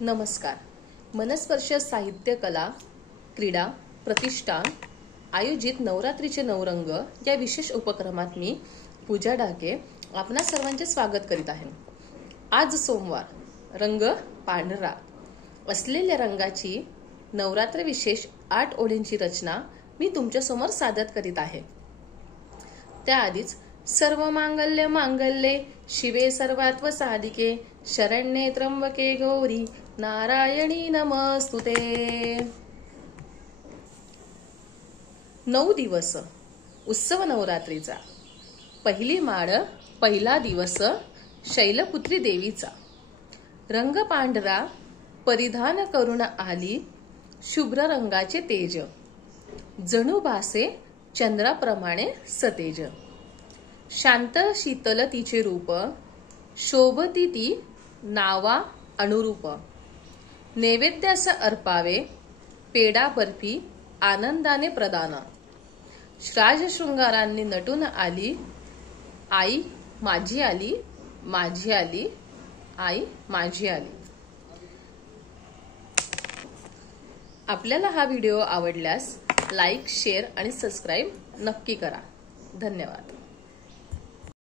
नमस्कार. मनस्पर्श साहित्य कला क्रीडा प्रतिष्ठान आयोजित नवरात्रीचे नवरंग या विशेष उपक्रमात मी पूजा डाके आपणा सर्वांचे स्वागत करीत आहे. आज सोमवार रंग पांढरा असलेल्या रंगाची नवरात्र विशेष 8 ओळींची रचना मी तुमच्या समोर सादर करीत आहे. त्याआधीच सर्व मांगल्य मांगल्ये शिवे सर्वात्व साधिके शरण्ये त्र्यंबके गौरी नारायणी नमस्तुते. 9 दिवस उत्सव नवरात्रीचा. पहिली माळ पहिला दिवस शैलपुत्री देवीचा. रंग पांढरा परिधान करून आली शुभ्र रंगाचे तेज, जणू भासे चंद्राप्रमाणे सतेज. शांत शीतल तिचे रूप, शोभती ती नावा अनुरूप. नैवेद्यास अर्पावे पेडा बर्फी आनंदाने प्रदान. श्राज शृंगारांनी नटून आली आई माझी आली, माझी आली, आई माझी आली. आपल्याला हा व्हिडिओ आवडल्यास लाईक, शेअर आणि सबस्क्राईब नक्की करा. धन्यवाद.